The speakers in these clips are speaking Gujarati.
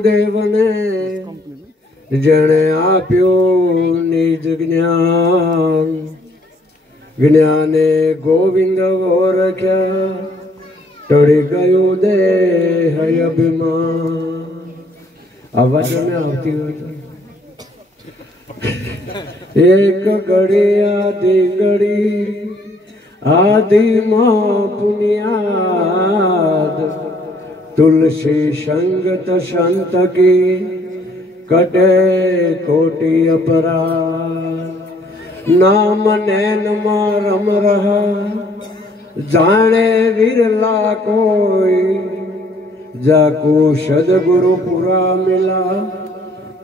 દેવને જેણે આપ્યું નિજ જ્ઞાન, જ્ઞાને ગોવિંદ ઓળખ્યા, ટળી ગયું દેહ અભિમાન. આ વચને આવતી હોય તો એક ઘડી આદિ ઘડી આદિમાં પુનિયાદ, तुलसी संगत संत की कटे कोटि अपराध. नाम नैन रम रहा जाने विरला कोई, जाको सदगुरु पुरा मिला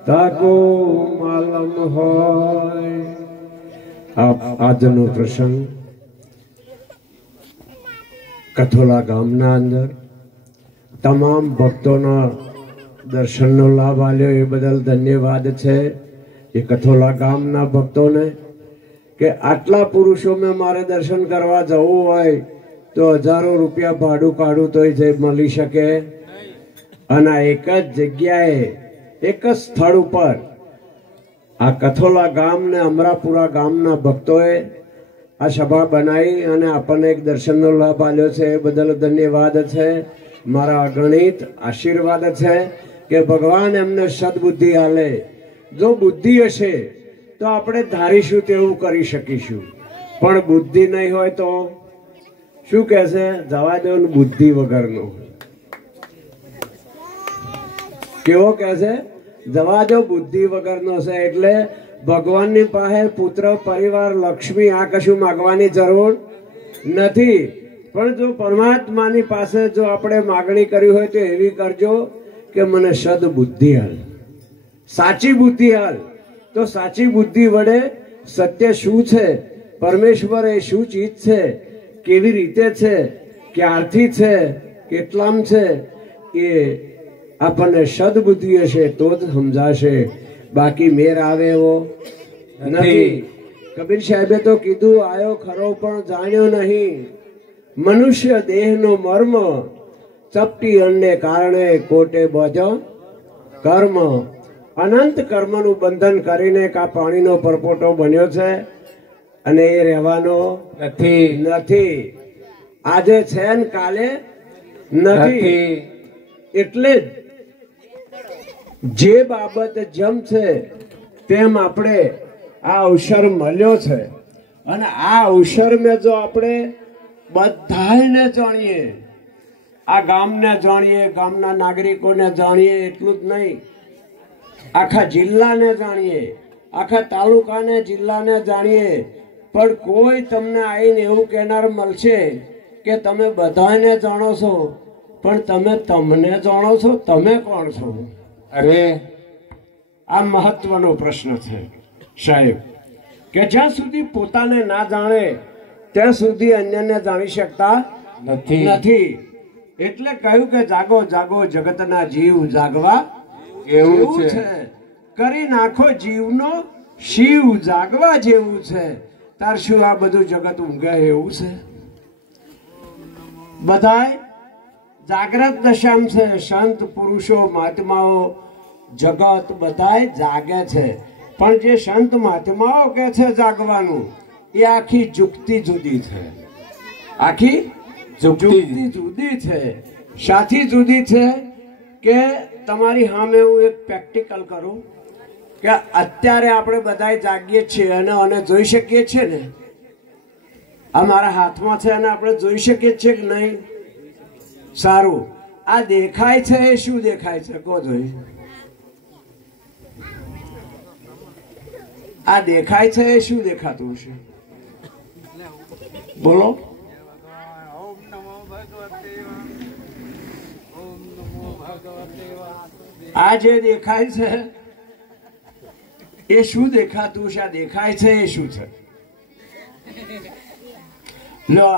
ताको मालम होय. આજનો પ્રસંગ કથોલા ગામના અંદર તમામ ભક્તોના દર્શનનો લાભ આલ્યો એ બદલ ધન્યવાદ છે એ કથોલા ગામના ભક્તોને કે આટલા પુરુષો મેં મારે દર્શન કરવા જવું હોય તો હજારો રૂપિયા ભાડું કાઢું તોય જે મળી શકે. અને એક જ જગ્યાએ એક જ સ્થળ ઉપર આ કથોલા ગામ ને અમરાપુરા ગામના ભક્તોએ આ સભા બનાવી અને આપણને એક દર્શનનો લાભ આલ્યો છે એ બદલ ધન્યવાદ છે. મારા ગણિત આશીર્વાદ છે કે ભગવાન એમને સદબુદ્ધિ આલે. જો બુદ્ધિ હશે તો આપણે ધારીશું તેવું કરી શકીશું, પણ બુદ્ધિ નહીં હોય તો શું કહે છે, જવા દો બુદ્ધિ વગરનો. કેવો કહે છે, જવા દો બુદ્ધિ વગરનો છે. એટલે ભગવાનની પાસે પુત્ર પરિવાર લક્ષ્મી આ કશું માગવાની જરૂર નથી. પણ જો પરમાત્માની પાસે જો આપણે માગણી કરી હોય તો એવી કરજો કે મને સદબુદ્ધિ હાલ, સાચી બુદ્ધિ હાલ. તો સાચી બુદ્ધિ વડે સત્ય શું છે, પરમેશ્વર એ શું ચીજ છે, કેવી રીતે છે, ક્યારથી છે, કેટલામ છે, એ આપણને સદબુદ્ધિ હશે તો જ સમજાશે. બાકી મેર આવે એવો નથી. કબીર સાહેબે તો કીધું, આયો ખરો પણ જાણ્યો નહીં, મનુષ્ય દેહનો મર્મ, ચપટી અન્ને કારણે કોટે બજો કર્મ. અનંત કર્મનું બંધન કરીને કા પાણીનો પરપોટો બન્યો છે અને એ રહેવાનો નથી. આજે છે ને કાલે નથી. એટલે જે બાબત જેમ છે તેમ આપણે આ અવસર મળ્યો છે અને આ અવસર મેં જો આપણે બધાને જાણીએ, આ ગામને જાણીએ, ગામના નાગરિકોને જાણીએ, એટલું જ નહીં આખા જિલ્લાને જાણીએ, આખા તાલુકાને જિલ્લાને જાણીએ, પણ કોઈ તમને આવીને એવું કહેનાર મળશે કે તમે બધાને જાણો છો પણ તમે તમને જાણો છો, તમે કોણ છો? અરે આ મહત્વનો પ્રશ્ન છે સાહેબ, કે જ્યાં સુધી પોતાને ના જાણે ત્યાં સુધી અન્યને જાણી શકતા નથી. એટલે કહ્યું કે જાગો જાગો જગતના જીવ, જાગવા એવું છે, કરી નાખો જીવનો શિવ, જાગવા જેવું છે. તાર શું આ બધું જગત ઊંઘે એવું છે? બધાય જાગ્રત દશામાં છે. સંત પુરુષો મહાત્માઓ જગત બધાય જાગે છે, પણ જે સંત મહાત્માઓ કે છે જાગવાનું એ આખી જુક્તિ જુદી છે. આખી જુક્તિ જુદી છે. સાથી જુદી છે કે તમારી સામે હું એક પ્રેક્ટિકલ કરું કે અત્યારે આપણે બધા જાગીએ છીએ અને જોઈ શકીએ છીએ ને, આ મારા હાથમાં છે અને આપણે જોઈ શકીએ છીએ કે નહીં? સારું, આ દેખાય છે એ શું દેખાય છે કહો જોઈ? આ દેખાય છે એ શું દેખાતું છે? બોલો. આ જે દેખાય છે એ શું દેખાતું છે? આ દેખાય છે એ શું છે? લો,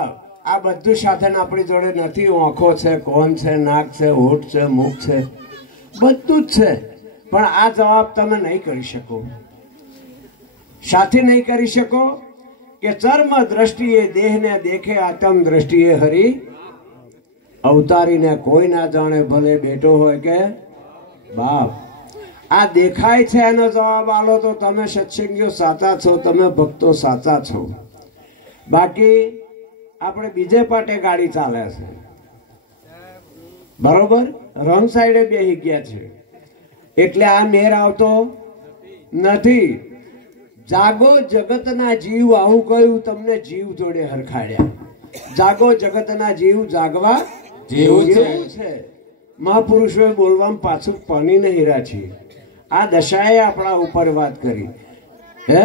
આ બધું સાધન આપણી જોડે નથી. આંખો છે, કોન છે, નાક છે, હોઠ છે, મુખ છે, બધું જ છે. પણ આ જવાબ તમે નહીં કરી શકો. સાથી નહીં કરી શકો કે ચર્મ દ્રષ્ટિએ દેહને દેખે, આત્મ દ્રષ્ટિએ હરી અવતારીને કોઈ ના જાણે, ભલે બેટો હોય કે બાપ આ દેખાય છે એનો જવાબ આલો તો તમે સત્સંગીઓ સાચા છો, તમે ભક્તો સાચા છો. બાકી આપણે બીજે પાટે ગાડી ચાલે છે, બરોબર, રોંગ સાઈડે બેસી ગયા છે, એટલે આ મેર આવતો નથી. જાગો જગતના જીવ, આવું કહ્યું તમને જીવ જોડે હરખાડ્યા. જાગો જગતના જીવ, જાગવા જેવું છે. મહાપુરુષોએ બોલવામાં પાછું પાણી નહીં રાખી. આ દશાએ આપણા ઉપર વાત કરી. હે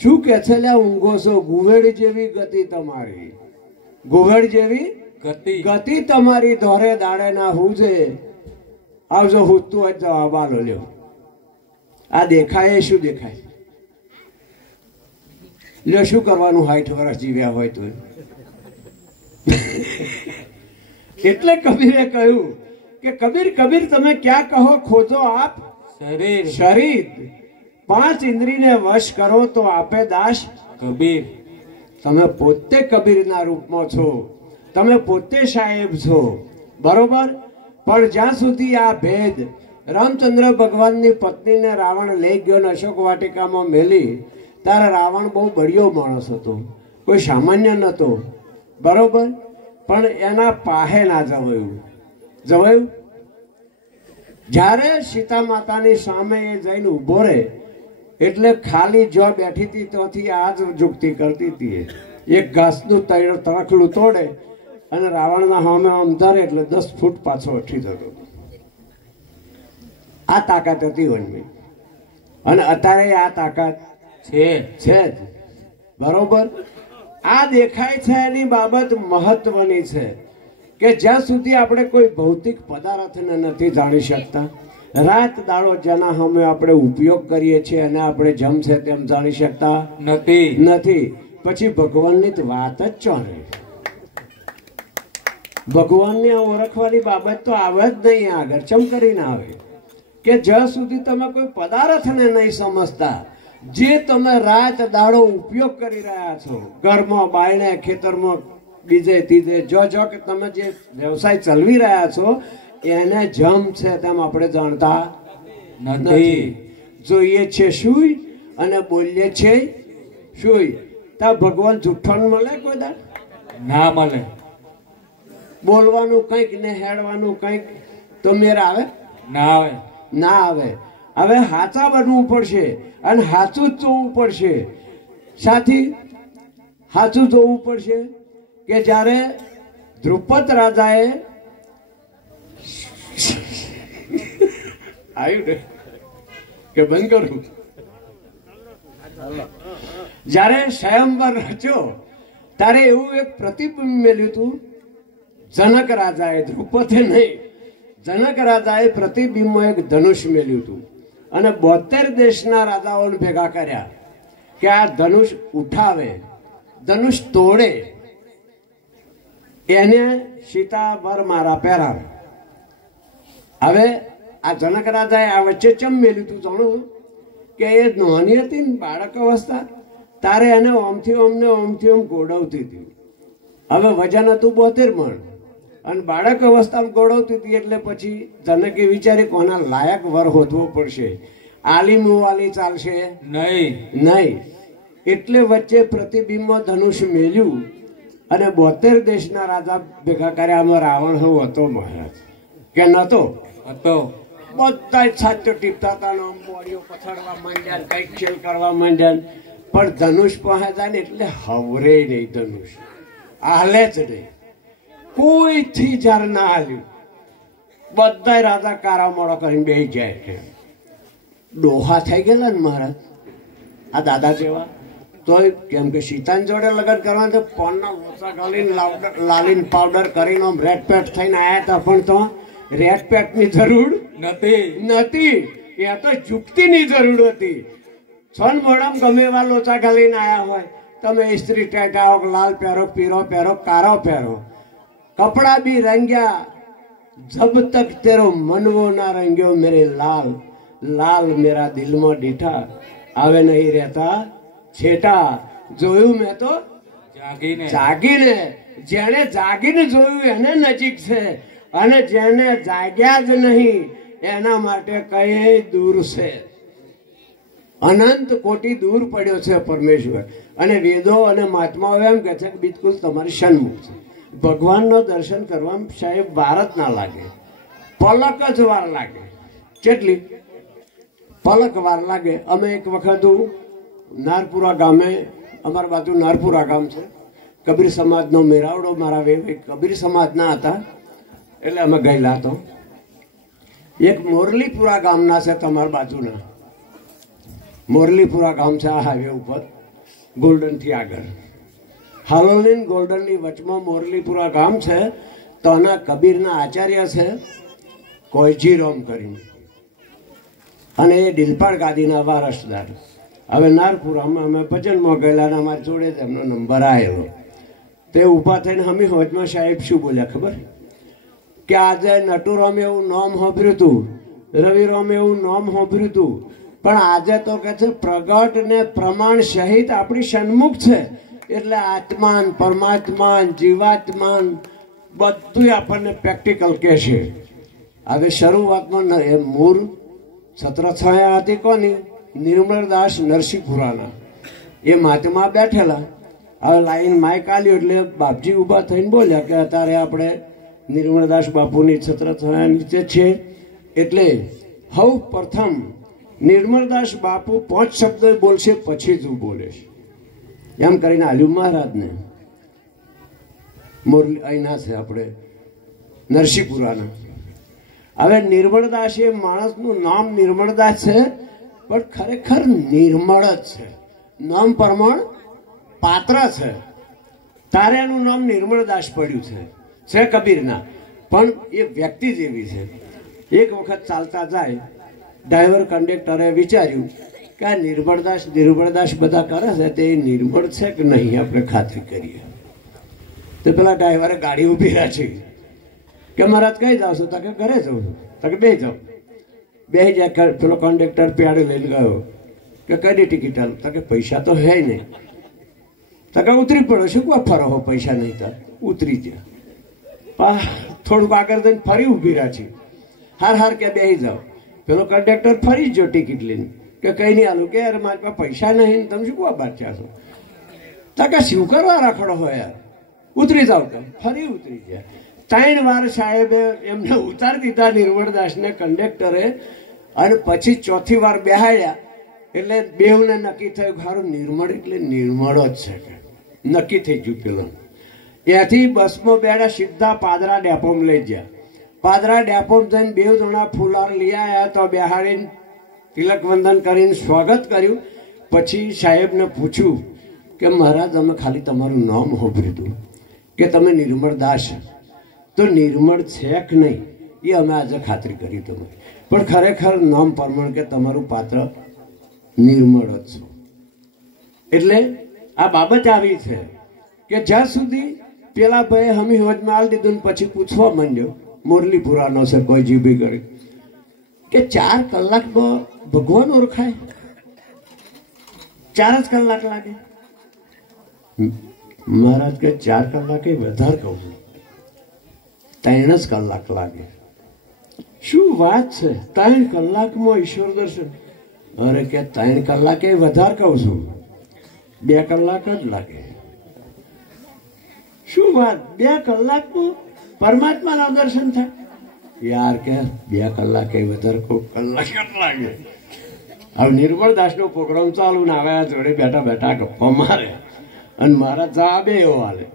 શું કે છે? ઊંઘો છો, ગુવેડ જેવી ગતિ તમારી, ગુવેડ જેવી ગતિ તમારી, ધોરે દાડે ના હુજે. આવજો હુજતું હોય જવાબ આલો લ્યો. આ દેખાય શું દેખાય? લ્યો શું કરવાનું 60 વર્ષ જીવ્યા હોય તો? એટલે કબીરે કહ્યું કે કબીર કબીર તમે ક્યાં કહો, ખોજો આપ શરીર. 5 ઇન્દ્રિયને વશ કરો તો આપે દાસ કબીર. તમે પોતે કબીરના રૂપમાં છો, તમે પોતે સાહેબ છો, બરોબર. પણ જ્યાં સુધી આ ભેદ રામચંદ્ર ભગવાનની પત્નીને રાવણ લઈ ગયો ને અશોક વાટિકામાં મેલી, ત્યારે રાવણ બહુ બળિયો માણસ હતો, કોઈ સામાન્ય નહોતો, બરોબર. પણ એના પાહે ના જવાયું. જ્યારે સીતા માતાની સામે એ જઈને ઉભો રહે એટલે ખાલી જો બેઠી હતી ત્યાંથી આ જ જુક્તિ કરતી હતી. એક ઘાસનું તણખલું તોડે અને રાવણના સામે આમ ધરે એટલે 10 ફૂટ પાછો હટી જતો. આ તાકાત હતી વનની, અને અત્યારે આ તાકાત છે જ, બરોબર. આ દેખાય છે એની બાબત મહત્વની છે કે જ્યાં સુધી આપણે કોઈ ભૌતિક પદાર્થને નથી જાણી શકતા, રાત દાડો જેના સામે આપણે ઉપયોગ કરીએ છીએ અને આપણે જમ છે તેમ જાણી શકતા નથી. પછી ભગવાનની વાત જ ચોને. ભગવાનને ઓળખવાની બાબત તો આવે જ નહીં આગળ, ચમ કરીને આવે કે જ્યાં સુધી તમે કોઈ પદાર્થને નહીં સમજતા, જે તમે રાત દાડો ઉપયોગ કરી રહ્યા છો, ઘરમાં, બાયણે, ખેતરમાં, બીજે ત્રીજે, જો કે તમે જે વ્યવસાય ચલાવી રહ્યા છો એને જમ છે તેમ આપણે જાણતા નથી. જોઈએ છે સુઈ અને બોલીએ છે સુઈ. તા ભગવાન જુઠ્ઠો મળે કોઈ દાડ? ના મળે. બોલવાનું કંઈક ને હેડવાનું કંઈક તો મેર આવે? ના આવે. હવે હાચા બનવું પડશે અને હાચું જ જોવું પડશે. સાથી હાચું જોવું પડશે કે જ્યારે દ્રુપદ રાજાએ આવ્યું ને કે બંધ કરું, જ્યારે સ્વયંવર રચ્યો ત્યારે એવું એક પ્રતિબિંબ મેલ્યું હતું જનક રાજાએ, દ્રુપદે નહીં, જનક રાજાએ પ્રતિબિંબમાં એક ધનુષ મેલ્યું હતું અને 72 દેશના રાજાઓને ભેગા કર્યા કે આ ધનુષ ઉઠાવે, ધનુષ તોડે, એને સીતા બર મારા પહેરાવે. હવે આ જનક રાજાએ આ વચ્ચે ચમ મેલ્યું હતું જાણું કે એ નાની હતી ને બાળક અવસ્થા, તારે એને ઓમથી ઓમ ગોળવતી હતી. હવે વજન હતું 72 મણ અને બાળક અવસ્થામાં ગોળવતી હતી એટલે પછી જનકે વિચારી કોના લાયક વર હોધવો પડશે, આલી મુવાલી ચાલશે નહીં. એટલે વચ્ચે પ્રતિબિંબમાં ધનુષ મેલ્યું અને 72 દેશના રાજા ભેગા કર્યા. આમાં રાવણ હવે હતો મહારાજ કે નતો? બધા જ સાચો ટીપતા હતા, બોડીઓ પછાડવા માંડ્યા, કઈક ખેલ કરવા માંડ્યા, પણ ધનુષ પાસે જાય ને એટલે હવરે નહીં, ધનુષ હાલે જ નહીં, કોઈથી જાર ના હાલ્યું. બધા રાજા કારા મોડા કરીને બેસી જાય. ડોહા થઈ ગયેલા ને મહારાજ આ દાદા જેવા, તોય કેમ કે સીતાન જોડે લગ્ન કરવા તો પોનના લોચા ગાલીને લાલીને પાવડર કરીને આમ રેડ પેટ થઈને આવ્યા હતા. પણ તો રેડ પેટની જરૂર નથી, એ તો જુક્તિની જરૂર હતી. છન મોડામાં ગમે એવા લોચા ગાલીને આવ્યા હોય, તમે ઇસ્ત્રી ટાઈટ આવો, લાલ પહેરો, પીરો પહેરો, કારો પહેરો, કપડા भी रंग्या, जब तक तेरो मन वो ना रंग्यो मेरे लाल, लाल मेरा दिल में डीठा, आवे नहीं रहता छेटा. જોયું મેં તો જાગીને, જેને જાગીને જોયું એને નજીક છે, અને જેને જાગ્યા જ નહીં એના માટે કઈ દૂર છે, અનંત કોટી દૂર પડ્યો છે પરમેશ્વર. અને વેદો અને મહાત્માઓ એમ કે છે કે બિલકુલ તમારી સન્મુખ છે. ભગવાનનો દર્શન કરવામાં સાહેબ વાર જ ના લાગે, પલક જ વાર લાગે. કેટલી પલક વાર લાગે. અમે એક વખત નારપુરા ગામે, અમારા બાજુ નારપુરા ગામ છે, કબીર સમાજનો મેરાવડો, મારા ભાઈ કબીર સમાજના હતા, એટલે અમે ગયેલા. તો એક મોરલીપુરા ગામના છે, તમારા બાજુના મોરલીપુરા ગામ છે, આ હાઈવે ઉપર ગોલ્ડનથી આગળ, હાલોલીન ગોલ્ડનની વચમાં મોરલીપુરા ગામ છે. તો આના કબીરના આચાર્ય છે કોઈજીરામ કરીને, અને એ દિલપાડ ગાદીના વારસદાર. હવે નારપુરામાં અમે ભજનમાં ગયેલા અને અમારી જોડે તેમનો નંબર આવેલો. તે ઊભા થઈને હમી હોજમાં સાહેબ શું બોલ્યા ખબર? કે આજે નટુરામ એવું નામ સાંભળ્યું હતું, રવિરામ એવું નામ સાંભળ્યું હતું, પણ આજે તો કે છે પ્રગટ ને પ્રમાણ સહિત આપણી સન્મુખ છે. એટલે આત્માન, પરમાત્માન, જીવાત્માન બધું આપણને પ્રેક્ટિકલ કહે છે. હવે શરૂઆતમાં એ મૂળ છત્રછાયા હતી કોની? નિર્મળદાસ નરસિંહપુરાના. એ મહાત્મા બેઠેલા. હવે લાઈન માઇક આલ્યું એટલે બાપજી ઊભા થઈને બોલ્યા કે અત્યારે આપણે નિર્મળદાસ બાપુની છત્રછાયા નીચે છે. એટલે સૌ પ્રથમ નિર્મળદાસ બાપુ 5 શબ્દ બોલશે, પછી જ હું બોલીશ એમ કરીને આલ્યું મહારાજને. મોરલી અહીંના છે આપણે નરસિંહપુરાના. હવે નિર્મળદાસ એ માણસનું નામ નિર્મળદાસ છે, પણ ખરેખર નિર્મળ જ છે. નામ પ્રમાણ પાત્ર છે, તારે એનું નામ નિર્મળદાસ પડ્યું છે કબીરના, પણ એ વ્યક્તિ જેવી છે. એક વખત ચાલતા જાય, ડ્રાઈવર કંડક્ટરે વિચાર્યું કે આ નિર્મળદાસ બધા કરે છે, તે નિર્મળ છે કે નહીં, આપણે ખાતરી કરીએ. તો પેલા ડ્રાઈવરે ગાડી ઊભી રાખી કે મહારાજ કઈ જાવ છો? તો કે ઘરે જાઉં છું. તો કે બે જાઓ. બે જાય. પેલો કંડક્ટર પેડ લઈને ગયો કે કઈ ટિકિટ આલો? તો કે પૈસા તો હે નહીં. તો કે ઉતરી પડો. શું કોઈ ફરો હો, પૈસા નહીં? તો ઉતરી ગયા. થોડુંક આગળ જઈને ફરી ઊભી રાખી. હાર કે બેસી જાઓ. પેલો કંડક્ટર ફરી જો ટિકિટ લઈને કે કઈ નહીં આલું. કે યાર મારી પાસે પૈસા નહીં, તમે શું કોઈ બાચ્યા છો? તો કે શું કરવા રખડો હોય યાર, ઉતરી જાવ. તો ફરી ઉતરી ગયા. 3 વાર સાહેબે એમને ઉતારી દીધા નિર્મળદાસને કંડક્ટરે, અને પછી 4થી વાર બેહાડ્યા. એટલે બેવને નક્કી થયું ખારું નિર્મળ એટલે નિર્મળ જ છે, નક્કી થઈ ગયું. પેલો ત્યાંથી બસમાં બેડા સીધા પાદરા ડેપોમાં લઈ ગયા. પાદરા ડેપોમાં જઈને 2 જણા ફુલાર લઈ આવ્યા. તો બેહાડીને તિલક વંદન કરીને સ્વાગત કર્યું. પછી સાહેબને પૂછ્યું કે મહારાજ અમે ખાલી તમારું નામ સાંભળ્યું હતું કે તમે નિર્મળદાસ, તો નિર્મળ છે કે નહીં એ અમે આજે ખાતરી કરી તમે, પણ ખરેખર નામ પ્રમાણ કે તમારું પાત્ર નિર્મળ જ છે. એટલે આ બાબત આવી છે કે જ્યાં સુધી પેલા ભાઈ હમી હોજમાં આલ દીધું ને પછી પૂછવા માંડ્યો, મોરલીપુરાનો છે કોઈ જીભી કરી કે 4 કલાકમાં ભગવાન ઓળખાય? 4 જ કલાક લાગે? મહારાજ કે 4 કલાકે વધારે કહું છું, 3 જ કલાક લાગે. શું વાત છે? 3 કલાકમાં ઈશ્વર દર્શન? અરે કે 3 કલાકે વધારે કહું છું, 2 કલાક જ લાગે. શું વાત? 2 કલાકમાં પરમાત્માના દર્શન થાય? યાર કે 2 કલાકે વધારે કહું, કલાક જ લાગે. હવે નિર્મળદાસનો પ્રોગ્રામ ચાલુ ને આવે જોડે બેઠા બેઠા ગપ્પા મારે અને મારા જવાબે એવો હાલે.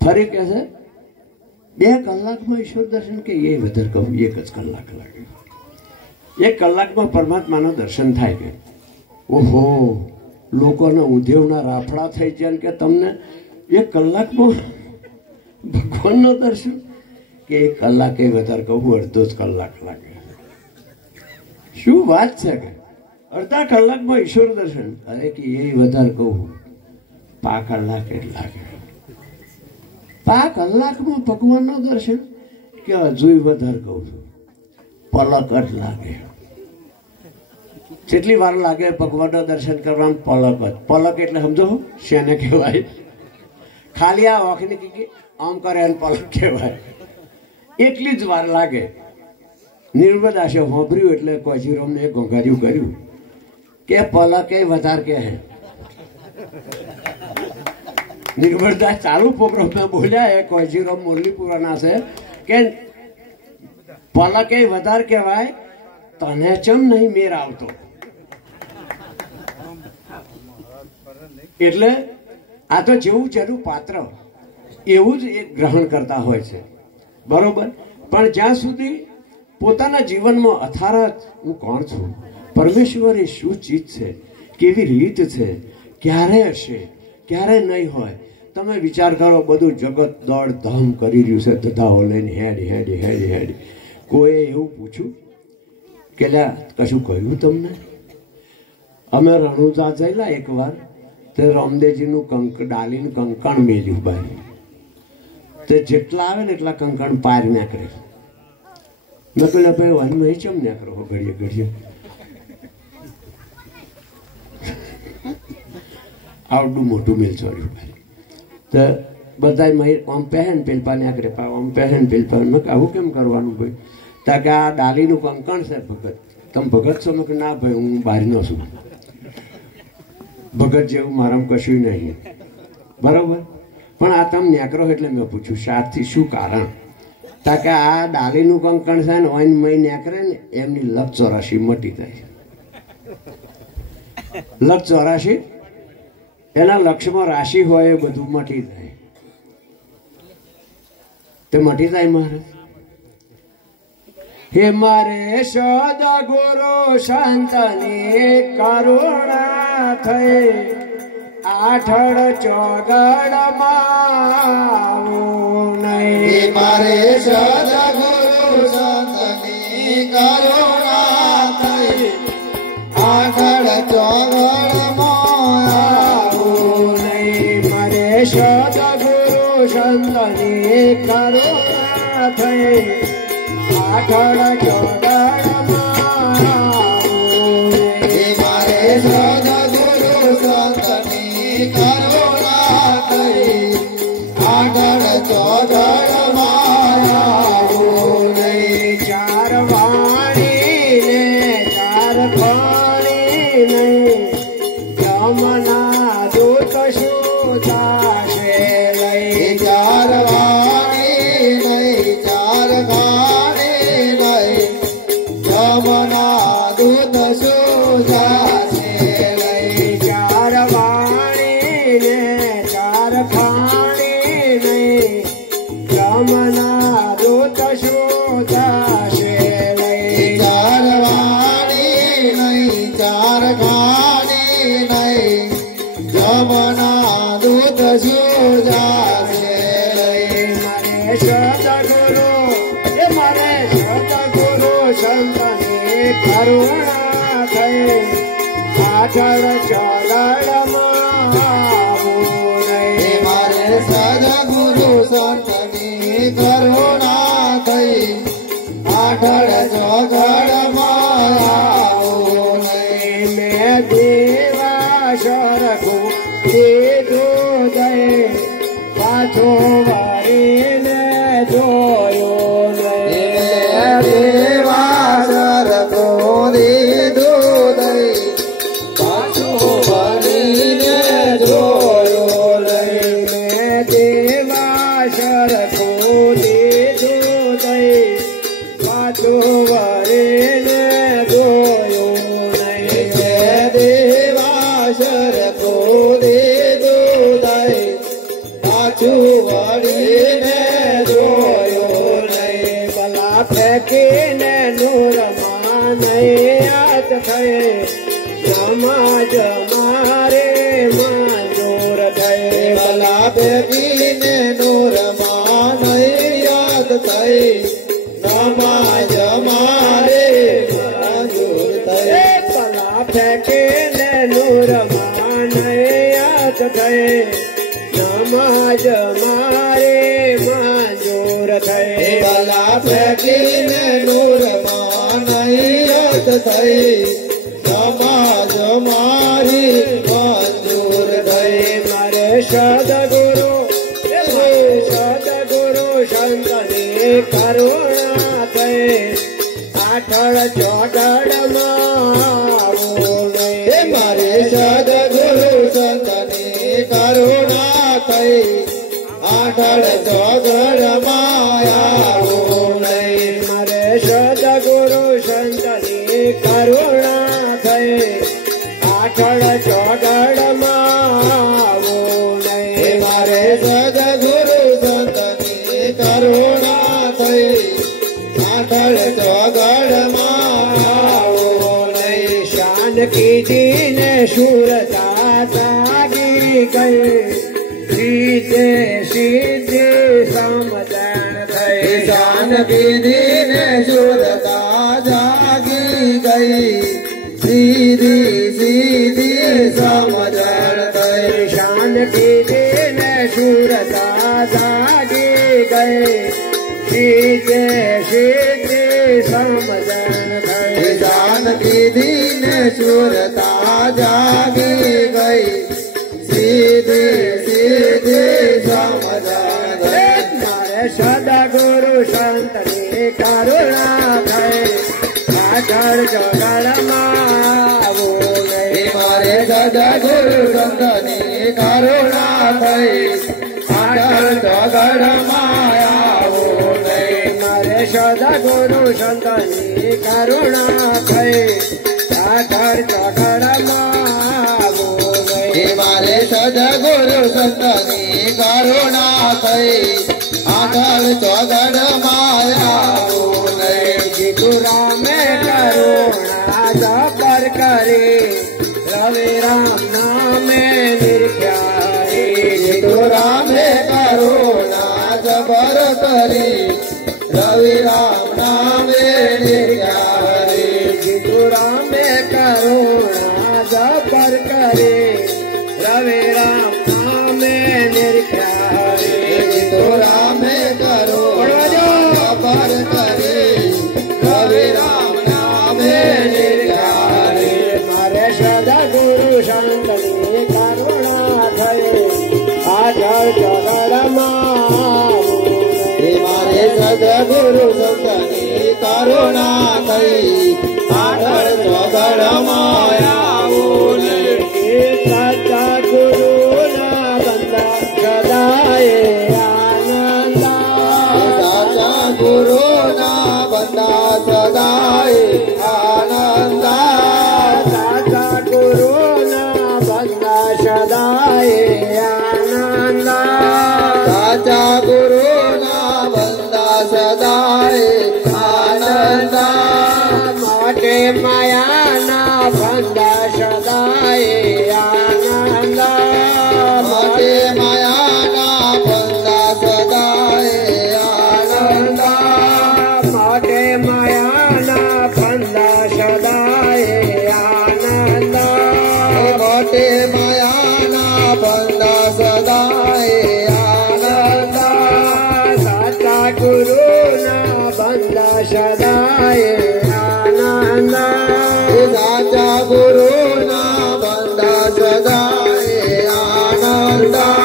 ફરી કે છે 2 કલાકમાં ઈશ્વર દર્શન? કે એ વધારે કહું, 1 જ કલાક લાગે. 1 કલાકમાં પરમાત્માનું દર્શન થાય. કે ઓહો, લોકોના ઉદ્યોગના રાફડા થઈ જાય કે તમને 1 કલાકમાં ભગવાનનું દર્શન? કે 1 કલાકે વધારે કહું, અડધો જ કલાક લાગે. શું વાત છે? કે અડધા કલાકમાં ઈશ્વર દર્શન? અરે કે એ વધારે કહું, 5 કલાક જ લાગે. 5 કલાકમાં ભગવાનનું દર્શન? કે હજુ વધારે કહું છું, પલક જ લાગે. કેટલી વાર લાગે ભગવાનના દર્શન કરવાનું? પલક જ. પલક એટલે સમજો શેને કહેવાય? ખાલી આ વાંખની આમ કરે એને પલક કહેવાય. એટલી જ વાર લાગે. નિર્મદાસે હોંભર્યું એટલે કોજીરોમને ઘોંઘાર્યું કર્યું કે પલકે વધાર કે હે. નિર્મળદાસ ચાલુ પ્રોગ્રામમાં બોલ્યા એ કોજીરોમ મુરલીપુરાના છે કે પલકે વધાર કહેવાય, તને ચમ નહીં મેર આવતો. એટલે આ તો જેવું જેનું પાત્ર એવું જ એ ગ્રહણ કરતા હોય છે, બરોબર. પણ જ્યાં સુધી પોતાના જીવનમાં અથારત હું કોણ છું, પરમેશ્વર એ શું ચીજ છે, કેવી રીત છે, ક્યારે હશે ક્યારે નહીં હોય, તમે વિચાર કરો. બધું જગત દોડ ધામ કરી રહ્યું છે, ધધાઓ લઈને હેડી હેડી હેડી હેડી. કોઈએ એવું પૂછ્યું કે લ્યા કશું કહ્યું તમને? અમે રણુજા જયેલા એકવાર, તે રામદેવજીનું ડાલીને કંકણ મેલ્યું બહાર. તે જેટલા આવે ને એટલા કંકણ પાર નાખે. મેં પેલા ભાઈ વનમાં ચમ નાખરો ઘડીએ ઘડીએ આવડું મોટું મિલ છોડ્યું ભાઈ. તો બધા આમ પહેન પેલપા નાખરે, આમ પહેન પેલપા. મેં આવું કેમ કરવાનું ભાઈ? ત્યાં કે આ ડાલીનું કંકણ છે ભગત. તમે ભગત છો? મેં કે ના ભાઈ, હું બહારનો છું. ભગત જેવું મારામાં કશું નહીં, બરોબર. પણ આ તમે નેકરો એટલે મેં પૂછ્યું શાથી શું કારણ? તા કે આ ડાલીનું કંકણ છે ને ઓઈન મય નેકરે ને એમની લગ 84 મટી જાય. લગ 84 એના લક્ષમાં રાશિ હોય એ બધું મટી જાય. તે મટી જાય મહારાજ. હે મારે સદગુરુ સંતની કરુણા થઈ, આઠડ ચોગડમાં નહીં. મારે સદગુરુ સંતની કરુણા થઈ, આઠડ ચોગડમાં નહીં. મારે સદગુરુ સંતની કરુણા થઈ, આઠડ ચોગડમાં. મારે સદગુરુ સંતની કરુણા થઈ, આગળ ચોગડમાં નહીં. ચાર વાણી ને ચાર પાણી નહીં, જમના દૂત શું થશે લઈ. ચાર વાણી નહીં, ચાર વાણી નહીં, જમના દૂત સુજાશે લઈ. ચાર વાણી ને ચાર પાણી નહીં, જમના દૂત શું થશે લઈ. ચાર વાણી નહીં, ચાર વાણી નહીં, જમના દૂત સુજાશે લઈ. મારે સદગુરુ સંતની કરુણા થઈ, આઠડ ચોગડમાં નહીં. મારે સદગુરુ સંતની કરુણા થઈ, આઠડ ચોગડમાં નહીં. મેં દેવા સરખું દીધું દઈ, પાછો વારીને જોયો નહીં. દેવા સરખો દીધું દઈ, પાછું વળીને જોયો નહીં. મેં દેવા સરખું દીધું દઈ, પાછો વારીને જોયો નહીં. દેવા સરખો દીધું દઈ, પાછું વળીને જોયો નહીં. ભલા ફેંકીને નૂરમાં નહીં યાદ થઈ, સમાજ મારે મંજૂર થઈ. ભલા બેબીને નૂરમાં નહીં યાદ થઈ, નમાજ મારે મંજૂર થઈ. ભલા ફેંકીને નૂરમાં નહીં યાદ થઈ, સમાજ મારે મંજૂર થઈ. ભલા ફેંકીને નૂરમાં નહીં યાદ થઈ, નમાજ મારી મંજૂર થઈ. મારે સદગુરુ સદગુરુ સંતની કરુણા થઈ, ચોગડમાં હે મારે સદગુરુ સંતની કરુણા થઈ આઠળ ચોગડ માયા નહીં મારે સદગુરુ સંતની કરુણા થઈ આઠળ ચોગડમાં હે મારે સદગુરુ સંતની કરુણા થઈ આઠળ ચોગડ માયા શાન કીધીને સુરતા જાગી ગઈ સીધે સીધે સમજણ થઈ શાન કીધીને સુરતા જાગી ગઈ સીધી સીધી સમજણ થઈ શાન કીધીને સુરતા જાગી ગઈ સીધે સીધે સમજણ થઈ શાન કીધીને સુરતા જાગી ગઈ સીધી સીધી સમજણ થઈ મારે સદગુરુ સંતની કરુણા થઈ આઠળ ચોગડમાં મારે સદગુરુ સંતની કરુણા થઈ આઠળ ચોગડ માયા મારે સદગુરુ સંતની કરુણા થઈ આઠળ ચોગડમાં મારે સદગુરુ સંતની કરુણા થઈ આઠળ ચોગડ માયા ગુરામે કરુણા જબર કરી રવિ રામ નામે નિર્ખ્યારી રામે કરુણા જબર કરી રવિ રામ નામે નિર્ખ્યારી ગુરામે કરુણા જબર કરી રવિ રામ નામે નિર્ખ્યારી રામે કરુણા જબર કરી રવિ રામ નામે નિર્ખ્યારી મારે સદગુરુ સંતની કરુણા થઈ આઠળ ચોગડમાં મારે સદગુરુ સંતની કરુણા થઈ આઠળ ચોગડ માયા સદગુરુના બંધા સદાય સાચા ગુરુના બંધા સદાય આનંદા સાચા ગુરુના બંધા સદાય આનંદા સાચા ગુરુના બંધા સદાય આનંદા માટે માયાના બંધા સદાય આનંદા માટે માયાના બંધા સદાય આનંદા માટે માયાના બંધા સદાય આનંદા મોટે માયાના બંધા સદાય આનંદા સાચા ગુરુના બંધા સદાય આનંદા સાચા ગુરુના બંધા સદાય આનંદા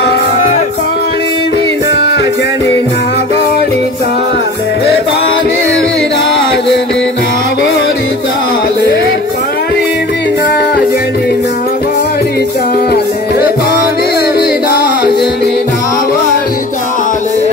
પાણી વિના જની ના બોલી ચાલે પાણી વિના જેની નાવડી ચાલે પાણી વિના જની ના બોલી ચાલે પાણી વિના જેની નાવડી ચાલે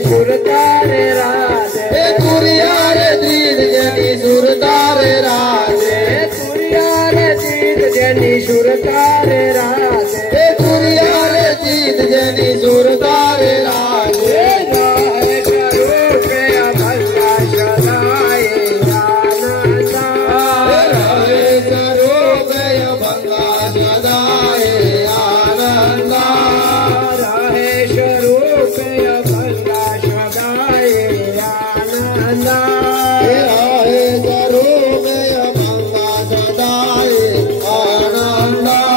સુરતારે રાધે તુરિયારે દીદ જેની સુરતારે રાધે તુરિયારે દીદ જેની સુરતારે રાધે તુરિયારે દીદ જેની સુરતારે રાધે આનંદ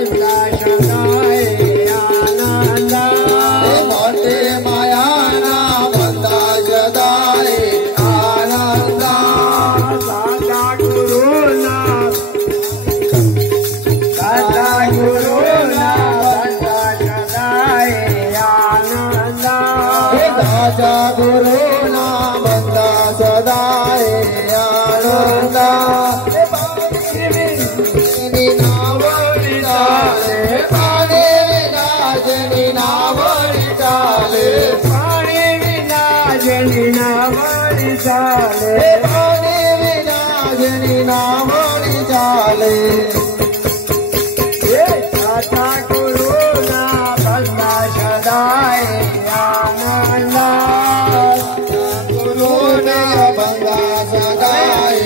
धंदा सदाय आनंद मोटे मायाना बंदा सदाय आनंद दादा गुरुना धंदा सदाय आनंद दादा गुरुना बंदा सदाय आनंद गुरुना बंदा सदाय आनंद गुरुना बंदा सदाय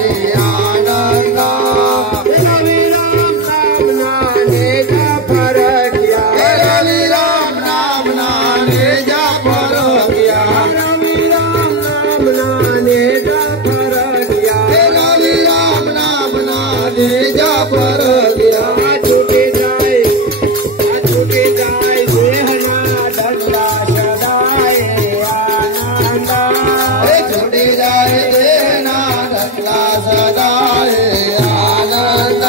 आनंद रवि राम नाम नाने जा पर किया रवि राम नाम नाने जा पर किया रवि राम नाम नाने जा पर किया रवि राम नाम नाने जा पर किया छूटे जाए देहना धंधा सदाय आनंद छूटे जाए देना धंधा सदाय आनंद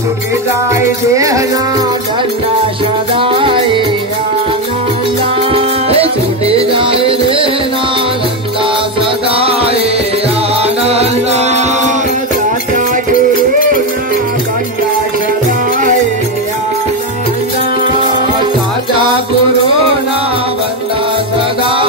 छूटे जाए देहना धंधा सदाय आनंद छूटे जाए देना धंधा सदाय आनंद साचा गुरुना बंदा सदाय आनंद साचा गुरु